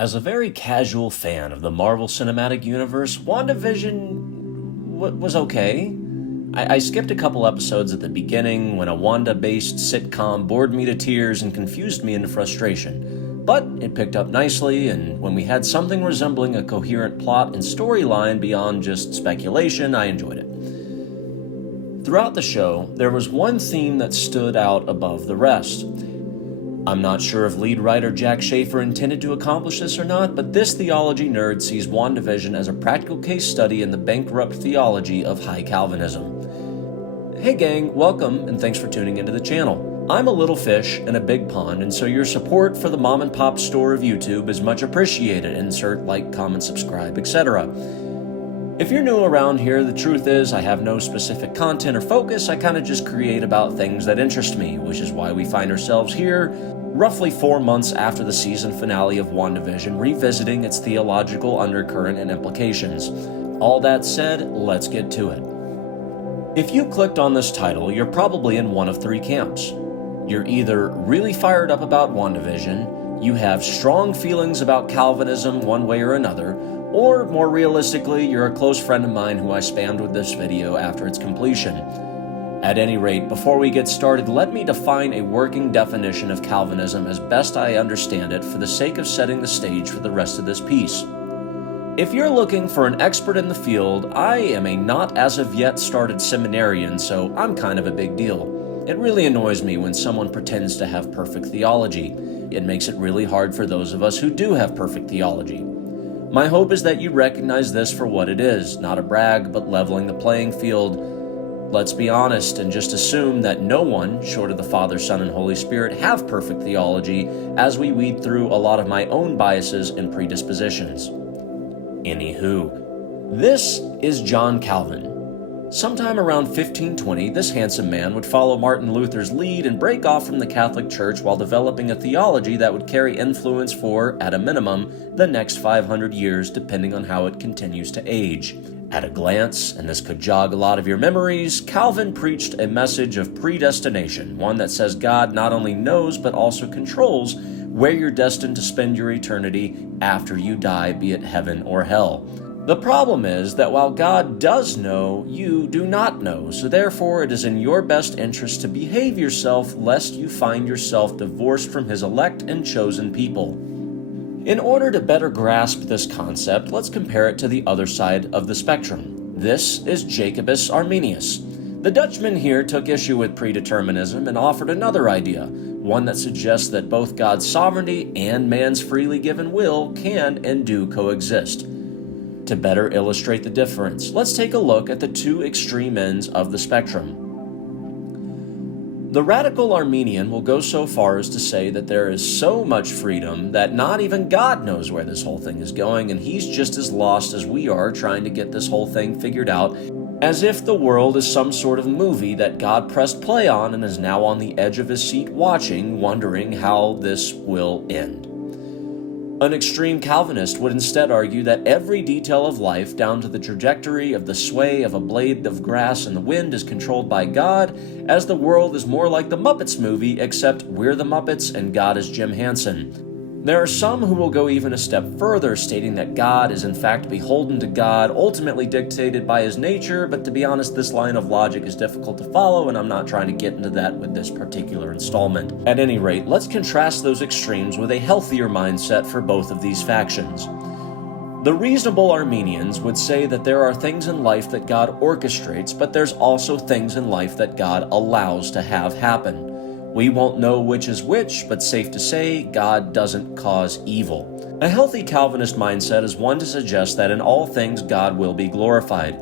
As a very casual fan of the Marvel Cinematic Universe, WandaVision was okay. I skipped a couple episodes at the beginning when a Wanda-based sitcom bored me to tears and confused me into frustration. But it picked up nicely, and when we had something resembling a coherent plot and storyline beyond just speculation, I enjoyed it. Throughout the show, there was one theme that stood out above the rest. I'm not sure if lead writer Jack Schaefer intended to accomplish this or not, but this theology nerd sees WandaVision as a practical case study in the bankrupt theology of high Calvinism. Hey gang, welcome and thanks for tuning into the channel. I'm a little fish in a big pond, and so your support for the mom and pop store of YouTube is much appreciated. Insert like, comment, subscribe, etc. If you're new around here, the truth is I have no specific content or focus. I kind of just create about things that interest me, which is why we find ourselves here, roughly 4 months after the season finale of WandaVision, revisiting its theological undercurrent and implications. All that said, let's get to it. If you clicked on this title, you're probably in one of three camps. You're either really fired up about WandaVision, you have strong feelings about Calvinism one way or another, or more realistically, you're a close friend of mine who I spammed with this video after its completion. At any rate, before we get started, let me define a working definition of Calvinism as best I understand it for the sake of setting the stage for the rest of this piece. If you're looking for an expert in the field, I am a not as of yet started seminarian, so I'm kind of a big deal. It really annoys me when someone pretends to have perfect theology. It makes it really hard for those of us who do have perfect theology. My hope is that you recognize this for what it is, not a brag, but leveling the playing field. Let's be honest and just assume that no one, short of the Father, Son, and Holy Spirit, have perfect theology as we weed through a lot of my own biases and predispositions. Anywho, this is John Calvin. Sometime around 1520, this handsome man would follow Martin Luther's lead and break off from the Catholic Church while developing a theology that would carry influence for, at a minimum, the next 500 years, depending on how it continues to age. At a glance, and this could jog a lot of your memories, Calvin preached a message of predestination, one that says God not only knows but also controls where you're destined to spend your eternity after you die, be it heaven or hell. The problem is that while God does know, you do not know, so therefore it is in your best interest to behave yourself lest you find yourself divorced from His elect and chosen people. In order to better grasp this concept, let's compare it to the other side of the spectrum. This is Jacobus Arminius. The Dutchman here took issue with predeterminism and offered another idea, one that suggests that both God's sovereignty and man's freely given will can and do coexist. To better illustrate the difference, let's take a look at the two extreme ends of the spectrum. The radical Arminian will go so far as to say that there is so much freedom that not even God knows where this whole thing is going, and he's just as lost as we are trying to get this whole thing figured out, as if the world is some sort of movie that God pressed play on and is now on the edge of his seat watching, wondering how this will end. An extreme Calvinist would instead argue that every detail of life, down to the trajectory of the sway of a blade of grass in the wind, is controlled by God, as the world is more like the Muppets movie, except we're the Muppets and God is Jim Henson. There are some who will go even a step further, stating that God is in fact beholden to God, ultimately dictated by his nature, but to be honest, this line of logic is difficult to follow, and I'm not trying to get into that with this particular installment. At any rate, let's contrast those extremes with a healthier mindset for both of these factions. The reasonable Arminians would say that there are things in life that God orchestrates, but there's also things in life that God allows to have happen. We won't know which is which, but safe to say, God doesn't cause evil. A healthy Calvinist mindset is one to suggest that in all things God will be glorified.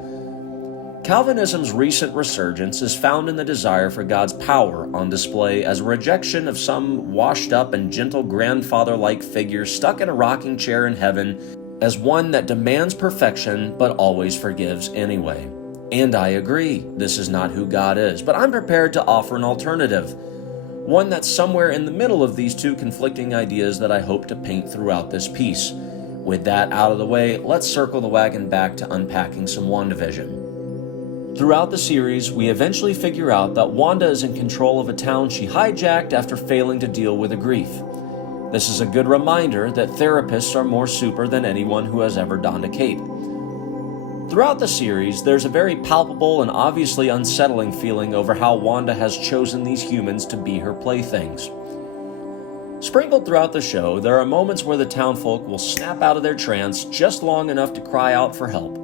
Calvinism's recent resurgence is found in the desire for God's power on display as a rejection of some washed-up and gentle grandfather-like figure stuck in a rocking chair in heaven as one that demands perfection but always forgives anyway. And I agree, this is not who God is, but I'm prepared to offer an alternative. One that's somewhere in the middle of these two conflicting ideas that I hope to paint throughout this piece. With that out of the way, let's circle the wagon back to unpacking some WandaVision. Throughout the series, we eventually figure out that Wanda is in control of a town she hijacked after failing to deal with a grief. This is a good reminder that therapists are more super than anyone who has ever donned a cape. Throughout the series, there's a very palpable and obviously unsettling feeling over how Wanda has chosen these humans to be her playthings. Sprinkled throughout the show, there are moments where the townfolk will snap out of their trance just long enough to cry out for help,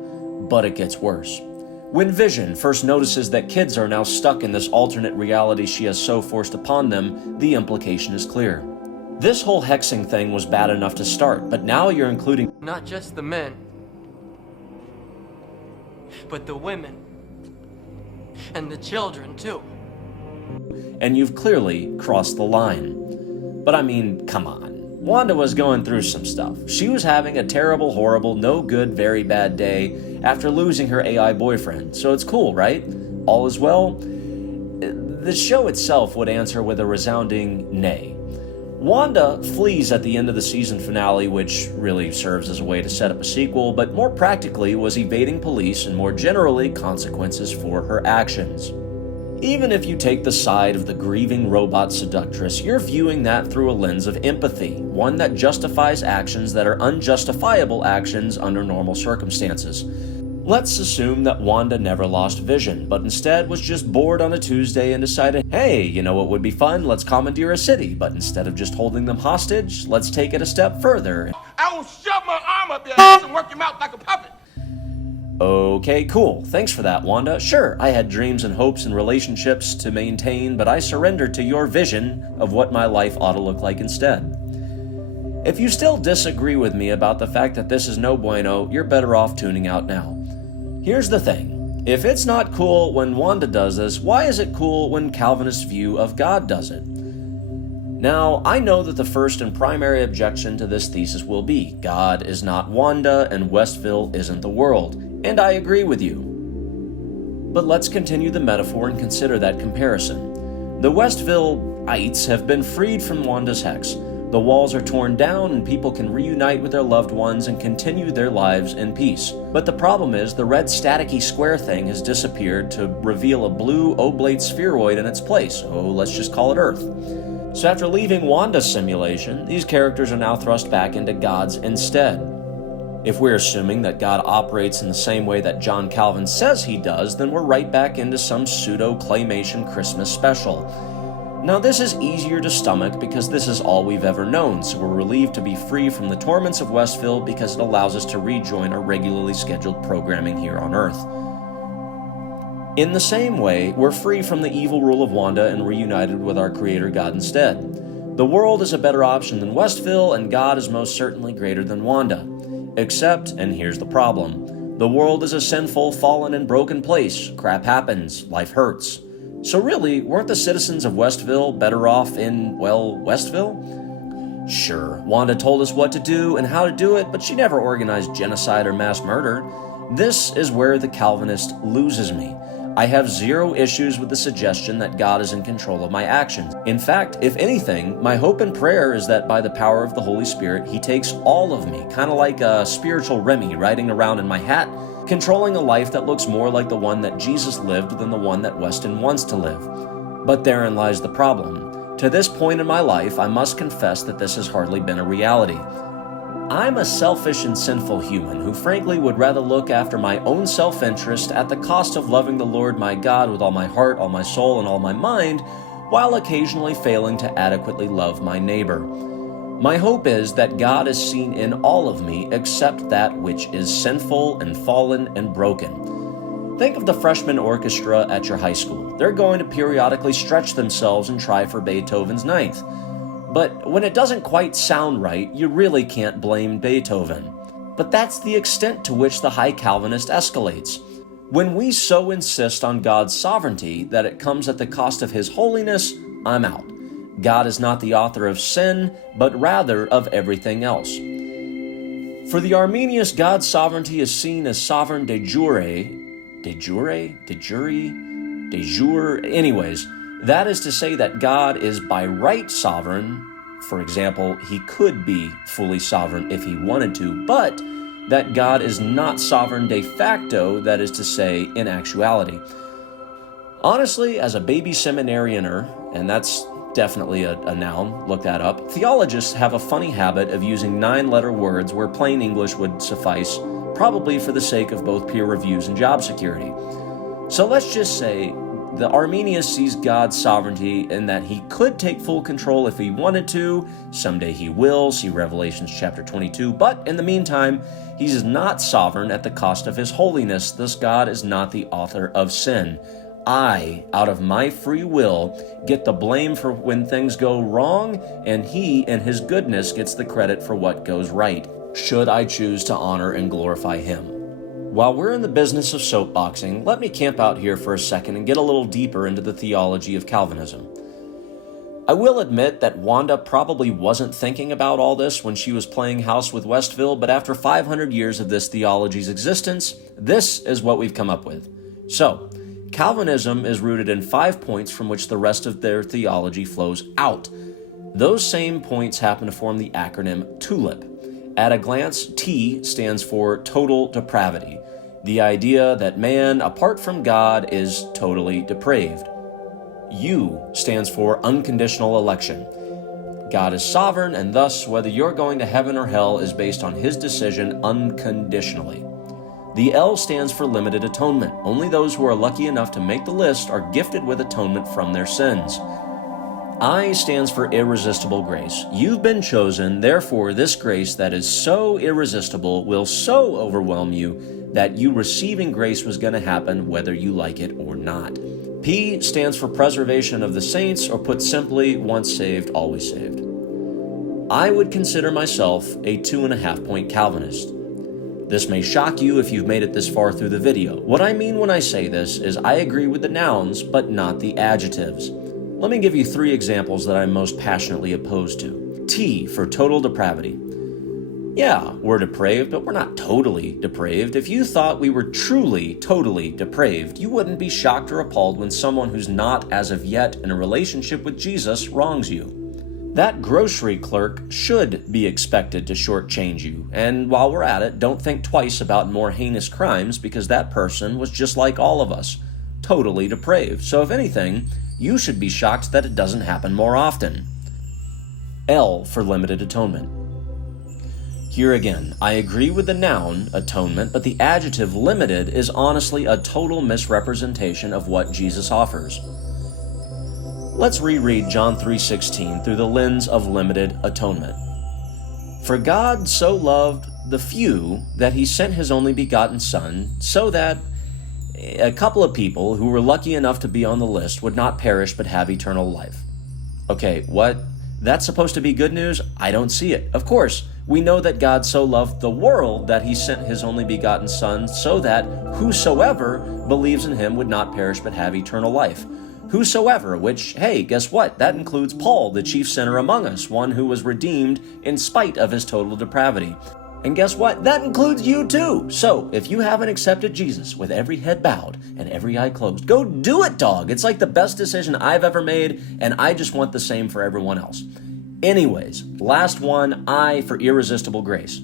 but it gets worse. When Vision first notices that kids are now stuck in this alternate reality she has so forced upon them, the implication is clear. This whole hexing thing was bad enough to start, but now you're including not just the men, but the women and the children too. And you've clearly crossed the line. But I mean, come on. Wanda was going through some stuff. She was having a terrible, horrible, no good, very bad day after losing her AI boyfriend. So it's cool, right? All is well? The show itself would answer with a resounding nay. Wanda flees at the end of the season finale, which really serves as a way to set up a sequel, but more practically was evading police and more generally consequences for her actions. Even if you take the side of the grieving robot seductress, you're viewing that through a lens of empathy, one that justifies actions that are unjustifiable actions under normal circumstances. Let's assume that Wanda never lost Vision, but instead was just bored on a Tuesday and decided, hey, you know what would be fun? Let's commandeer a city, but instead of just holding them hostage, let's take it a step further. I will shove my arm up your ass and work your mouth like a puppet. Okay, cool. Thanks for that, Wanda. Sure, I had dreams and hopes and relationships to maintain, but I surrendered to your vision of what my life ought to look like instead. If you still disagree with me about the fact that this is no bueno, you're better off tuning out now. Here's the thing. If it's not cool when Wanda does this, why is it cool when Calvinist view of God does it? Now, I know that the first and primary objection to this thesis will be, God is not Wanda and Westville isn't the world, and I agree with you. But let's continue the metaphor and consider that comparison. The Westville-ites have been freed from Wanda's hex. The walls are torn down and people can reunite with their loved ones and continue their lives in peace. But the problem is the red staticky square thing has disappeared to reveal a blue oblate spheroid in its place, so let's just call it Earth. So after leaving Wanda's simulation, these characters are now thrust back into God's instead. If we're assuming that God operates in the same way that John Calvin says he does, then we're right back into some pseudo-claymation Christmas special. Now this is easier to stomach because this is all we've ever known, so we're relieved to be free from the torments of Westville because it allows us to rejoin our regularly scheduled programming here on Earth. In the same way, we're free from the evil rule of Wanda and reunited with our Creator God instead. The world is a better option than Westville, and God is most certainly greater than Wanda. Except, and here's the problem, the world is a sinful, fallen, and broken place. Crap happens. Life hurts. So really, weren't the citizens of Westville better off in, well, Westville? Sure, Wanda told us what to do and how to do it, but she never organized genocide or mass murder. This is where the Calvinist loses me. I have zero issues with the suggestion that God is in control of my actions. In fact, if anything, my hope and prayer is that by the power of the Holy Spirit, He takes all of me, kind of like a spiritual Remy riding around in my hat, controlling a life that looks more like the one that Jesus lived than the one that Weston wants to live. But therein lies the problem. To this point in my life, I must confess that this has hardly been a reality. I'm a selfish and sinful human who frankly would rather look after my own self-interest at the cost of loving the Lord my God with all my heart, all my soul, and all my mind, while occasionally failing to adequately love my neighbor. My hope is that God is seen in all of me except that which is sinful and fallen and broken. Think of the freshman orchestra at your high school. They're going to periodically stretch themselves and try for Beethoven's Ninth. But when it doesn't quite sound right, you really can't blame Beethoven. But that's the extent to which the high Calvinist escalates. When we so insist on God's sovereignty that it comes at the cost of His holiness, I'm out. God is not the author of sin, but rather of everything else. For the Arminius, God's sovereignty is seen as sovereign de jure, anyways. That is to say that God is by right sovereign. For example, He could be fully sovereign if He wanted to, but that God is not sovereign de facto, that is to say, in actuality. Honestly, as a baby seminarianer, and that's definitely a noun. Look that up. Theologists have a funny habit of using 9-letter words where plain English would suffice, probably for the sake of both peer reviews and job security. So let's just say the Arminius sees God's sovereignty in that he could take full control if he wanted to. Someday he will, see Revelations chapter 22. But in the meantime, he is not sovereign at the cost of his holiness. Thus, God is not the author of sin. I, out of my free will, get the blame for when things go wrong, and he, in his goodness, gets the credit for what goes right, should I choose to honor and glorify him. While we're in the business of soapboxing, let me camp out here for a second and get a little deeper into the theology of Calvinism. I will admit that Wanda probably wasn't thinking about all this when she was playing house with Westville, but after 500 years of this theology's existence, this is what we've come up with. So, Calvinism is rooted in 5 points from which the rest of their theology flows out. Those same points happen to form the acronym TULIP. At a glance, T stands for total depravity, the idea that man, apart from God, is totally depraved. U stands for unconditional election. God is sovereign, and thus, whether you're going to heaven or hell is based on his decision unconditionally. The L stands for limited atonement. Only those who are lucky enough to make the list are gifted with atonement from their sins. I stands for irresistible grace. You've been chosen, therefore this grace that is so irresistible will so overwhelm you that you receiving grace was going to happen whether you like it or not. P stands for preservation of the saints, or put simply, once saved, always saved. I would consider myself a 2.5-point Calvinist. This may shock you if you've made it this far through the video. What I mean when I say this is I agree with the nouns, but not the adjectives. Let me give you 3 examples that I'm most passionately opposed to. T for total depravity. Yeah, we're depraved, but we're not totally depraved. If you thought we were truly, totally depraved, you wouldn't be shocked or appalled when someone who's not, as of yet, in a relationship with Jesus wrongs you. That grocery clerk should be expected to shortchange you. And while we're at it, don't think twice about more heinous crimes, because that person was just like all of us, totally depraved. So if anything, you should be shocked that it doesn't happen more often. L for limited atonement. Here again, I agree with the noun, atonement, but the adjective limited is honestly a total misrepresentation of what Jesus offers. Let's reread John 3:16 through the lens of limited atonement. For God so loved the few that he sent his only begotten Son, so that a couple of people who were lucky enough to be on the list would not perish but have eternal life. Okay, what? That's supposed to be good news? I don't see it. Of course, we know that God so loved the world that he sent his only begotten Son, so that whosoever believes in him would not perish but have eternal life. Whosoever, which, hey, guess what? That includes Paul, the chief sinner among us, one who was redeemed in spite of his total depravity. And guess what? That includes you too. So, if you haven't accepted Jesus with every head bowed and every eye closed, go do it, dog. It's like the best decision I've ever made, and I just want the same for everyone else. Anyways, last one, I for irresistible grace.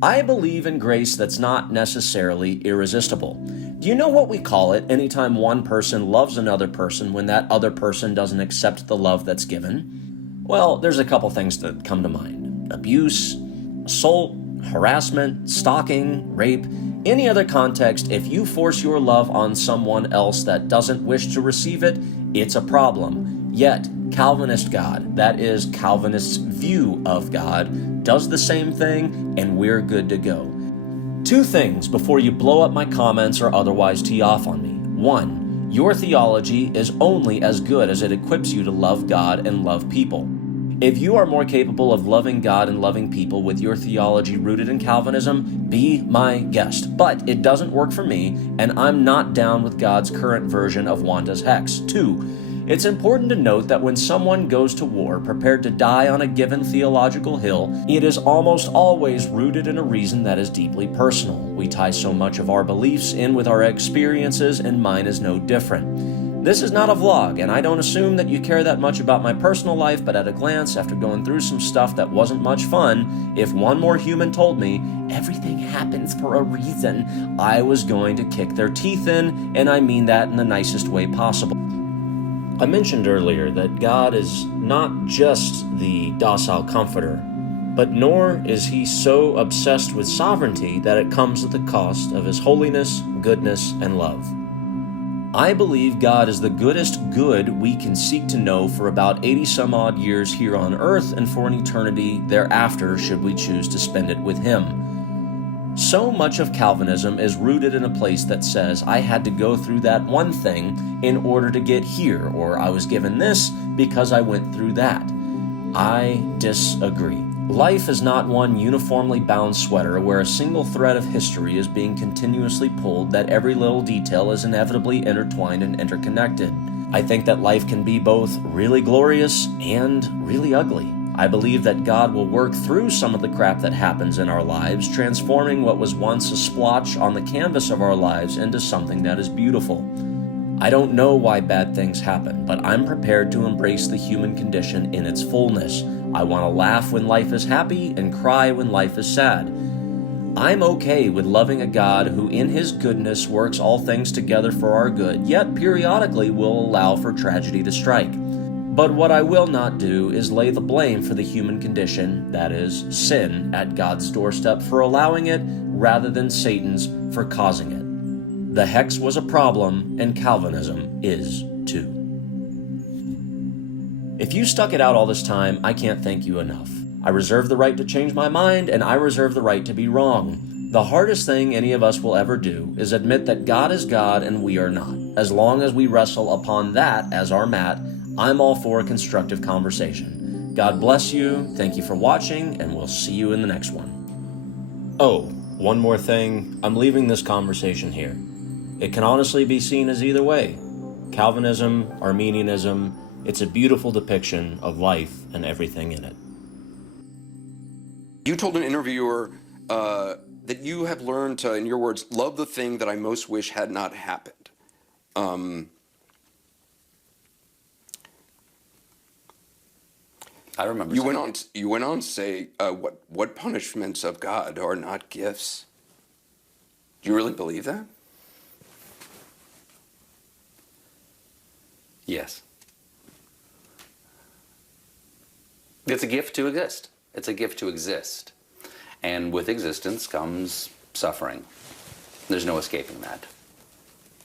I believe in grace that's not necessarily irresistible. Do you know what we call it anytime one person loves another person when that other person doesn't accept the love that's given? Well, there's a couple things that come to mind. Abuse, assault, harassment, stalking, rape, any other context. If you force your love on someone else that doesn't wish to receive it, it's a problem. Yet, Calvinist God, that is Calvinist's view of God, does the same thing, and we're good to go. 2 things before you blow up my comments or otherwise tee off on me. 1, your theology is only as good as it equips you to love God and love people. If you are more capable of loving God and loving people with your theology rooted in Calvinism, be my guest. But it doesn't work for me, and I'm not down with God's current version of Wanda's hex. 2, it's important to note that when someone goes to war prepared to die on a given theological hill, it is almost always rooted in a reason that is deeply personal. We tie so much of our beliefs in with our experiences, and mine is no different. This is not a vlog, and I don't assume that you care that much about my personal life, but at a glance, after going through some stuff that wasn't much fun, if one more human told me, everything happens for a reason, I was going to kick their teeth in, and I mean that in the nicest way possible. I mentioned earlier that God is not just the docile comforter, but nor is he so obsessed with sovereignty that it comes at the cost of his holiness, goodness, and love. I believe God is the goodest good we can seek to know for about 80 some odd years here on earth and for an eternity thereafter should we choose to spend it with him. So much of Calvinism is rooted in a place that says I had to go through that one thing in order to get here, or I was given this because I went through that. I disagree. Life is not one uniformly bound sweater where a single thread of history is being continuously pulled, that every little detail is inevitably intertwined and interconnected. I think that life can be both really glorious and really ugly. I believe that God will work through some of the crap that happens in our lives, transforming what was once a splotch on the canvas of our lives into something that is beautiful. I don't know why bad things happen, but I'm prepared to embrace the human condition in its fullness. I want to laugh when life is happy and cry when life is sad. I'm okay with loving a God who in his goodness works all things together for our good, yet periodically will allow for tragedy to strike. But what I will not do is lay the blame for the human condition, that is, sin, at God's doorstep for allowing it, rather than Satan's for causing it. The hex was a problem, and Calvinism is too. If you stuck it out all this time, I can't thank you enough. I reserve the right to change my mind, and I reserve the right to be wrong. The hardest thing any of us will ever do is admit that God is God and we are not. As long as we wrestle upon that as our mat, I'm all for a constructive conversation. God bless you, thank you for watching, and we'll see you in the next one. Oh, one more thing, I'm leaving this conversation here. It can honestly be seen as either way. Calvinism, Arminianism, it's a beautiful depiction of life and everything in it. You told an interviewer that you have learned to, in your words, love the thing that I most wish had not happened. I remember. You went on to say, "What punishments of God are not gifts?" Do you really believe that? Yes. It's a gift to exist. It's a gift to exist. And with existence comes suffering. There's no escaping that.